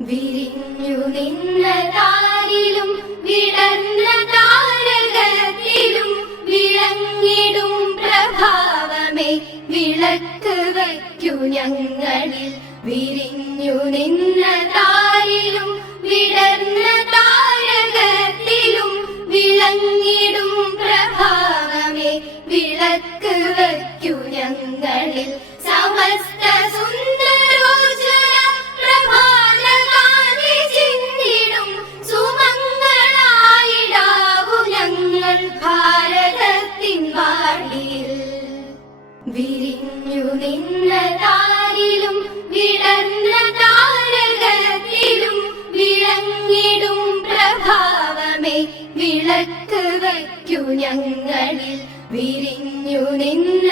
വിരിഞ്ഞു നിന്ന താരിലും വിടർന്ന താരകത്തിലും വിളങ്ങിടും പ്രഭാവമേ വിളക്ക് വയ്ക്കു ഞങ്ങളിൽ. വിരിഞ്ഞു നിന്ന താരിലും വിടർന്ന താരകത്തിലും വിളങ്ങിടും പ്രഭാവമേ വിളക്ക് വയ്ക്കു ഞങ്ങളിൽ. സമസ്ത സുന്ദരോജ്വല പ്രഭാതകാന്തി ചിന്തിടും സുമംഗളായിടാവു ഞങ്ങൾ ഭാരതത്തിൻ വാടിയിൽ. വിരിഞ്ഞു നിന്ന താരിലും വിടർന്ന താരകത്തിലും വിളങ്ങിടും പ്രഭാവമേ വിളക്ക് വയ്ക്കു ഞങ്ങളിൽ. വിരിഞ്ഞു നിന്ന